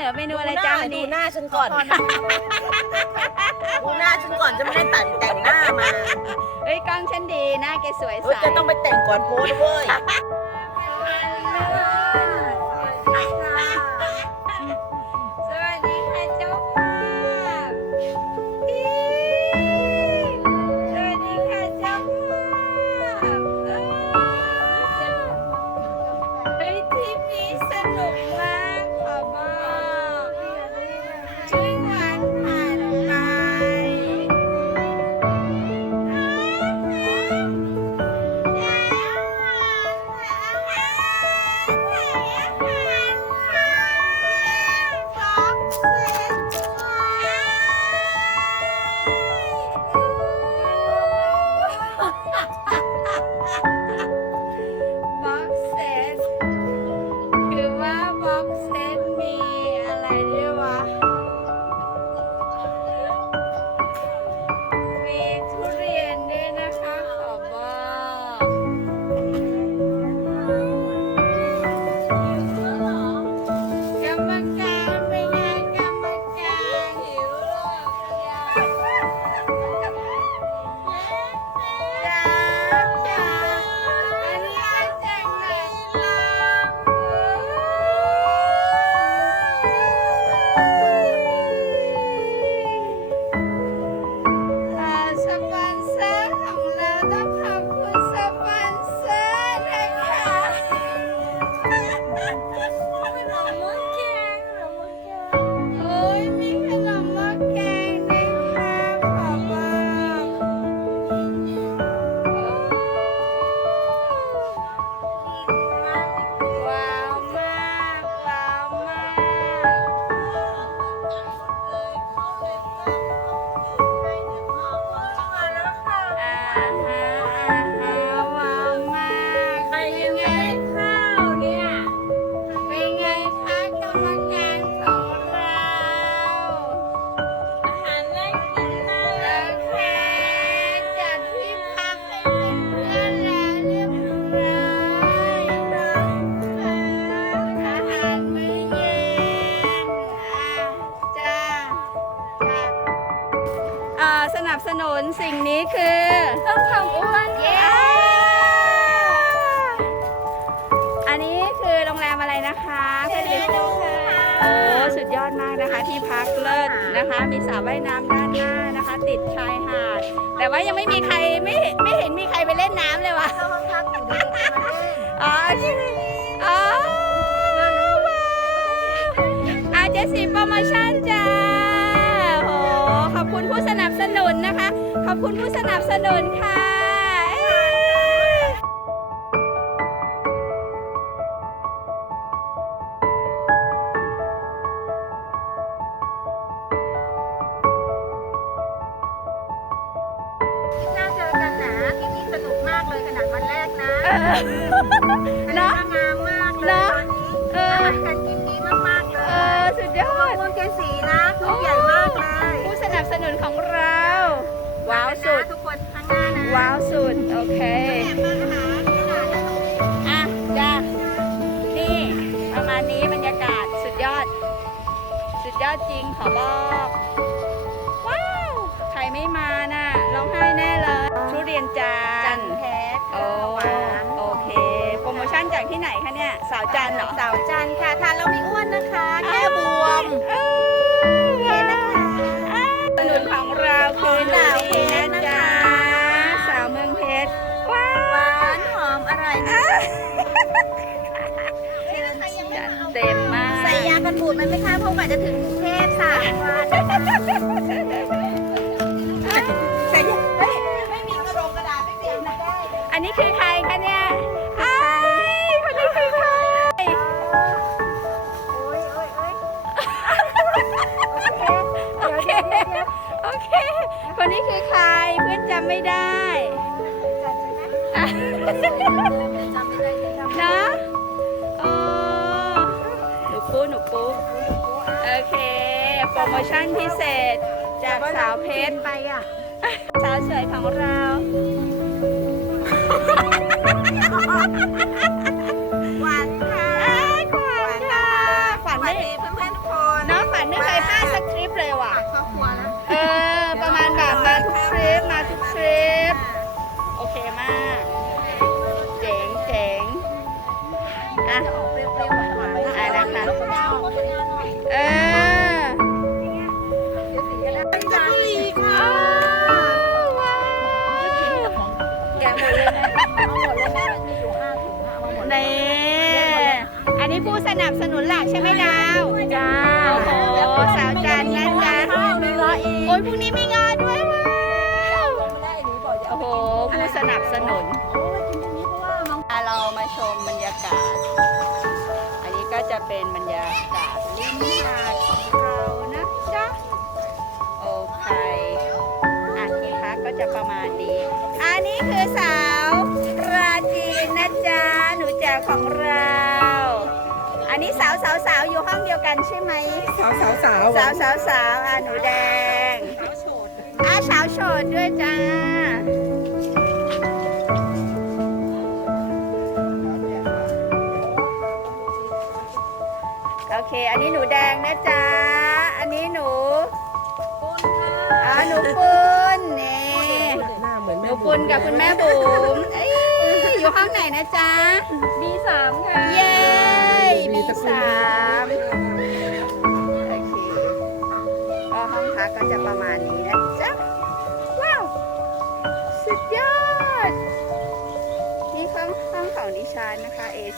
นอเมนูอะไรจ้าวันดูนี้หน้าฉันก่อนดูหน้าฉันก่อนจะไม่ได้ตัดแต่งหน้ามาเฮ้ยกล้องฉันดีหน้าแกสวยเฮ้ใสยจะต้องไปแต่งก่อนโพสต์เว้ย โอ้สุดยอดมากนะคะ ที่พักเลิศนะคะ มีสระว่ายน้ำด้านหน้านะคะ ติดชายหาด แต่ว่ายังไม่มีใครไม่เห็นไม่เห็นมีใครไปเล่นน้ำเลยวะเข้าห้องพักอยู่เด็กๆจะมาเล่นอ๋อที่อ๋อว้าวอาเจสีโปรโมชั่นจ้าโอ้ขอบคุณผู้สนับสนุนนะคะ ขอบคุณผู้สนับสนุนค่ะ เลยขนาดวันแรกนะเออเนอะ งามมากเลยเนอะตอนนี้เออ อาหารการกินดีมากๆเลเอยอ สุดยอด ม่วงเกสีนะทุกใหญ่มากเลยผู้สนับสนุนของเรา ว้าวสุด ทุกคนข้างหน้านะว้าวสุด โอเค แอบมาหาขนาดนั้นอะจ้านี่ประมาณนี้บรรยากาศสุดยอด สุดยอดจริงขอบอกว้าว ใครไม่มาน่ะร้องไห้แน่เลย ทุเรียนจา ที่ไหนคะเนี่ย สาวจันทร์เหรอ สาวจันค่ะ ทานแล้วไม่อ้วนนะคะ แค่บวมเออว้าวสนุนของเราคือหนูดีนะจ๊ะสาวเมืองเพชรว้าวหวานหอมอร่อยนะจัดเต็มมากใส่ยากันบูดไหมไหมคะเพราะกว่าจะถึงกรุงเทพสามวันใส่ยาเฮ้ยไม่มีกระดงกระดาษไม่เปลี่ยนมาได้ อันนี้คือใคร คนนี้คือใครเพื่อนจำไม่ได้อะจำไม่ได้จำไม่ได้เนาะโอ้หนูปูหนูปูโอเค โปรโมชั่นพิเศษจากสาวเพชรไปอะ สาวสวยของเรา ใช่ไหมดาวจ้าโอ้โหสาวจันทร์นะจ๊ะข้าวโอ้ยพรุ่งนี้มีงานด้วยว้าวโอ้โหผู้สนับสนุนโอ้ยกินตรงนี้เพราะว่าน้องอะเรามาชมบรรยากาศ อันนี้ก็จะเป็นบรรยากาศริมหาดของเรานะจ๊ะโอเคอะที่พักก็จะประมาณนี้อันนี้คือสาวราจีนนะจ๊ะหนูแจ๋วของเรา อันนี้สาวสาวสาวอยู่ห้องเดียวกันใช่ไหมสาวสาวสาวสาวสาวสาวอะหนูแดงอะสาวโฉดด้วยจ้าโอเค อันนี้หนูแดงนะจ๊ะ อันนี้หนูปุ้นค่ะอ๋อหนูปุ้นนี่หน้าเหมือนหแม่นูปุ้นกับคุีสามโอเคก็ห้องพักก็จะประมาณนี้นะจ๊ะ ว้าว สุดยอด นี่ห้องห้องของดิฉันนะคะเอส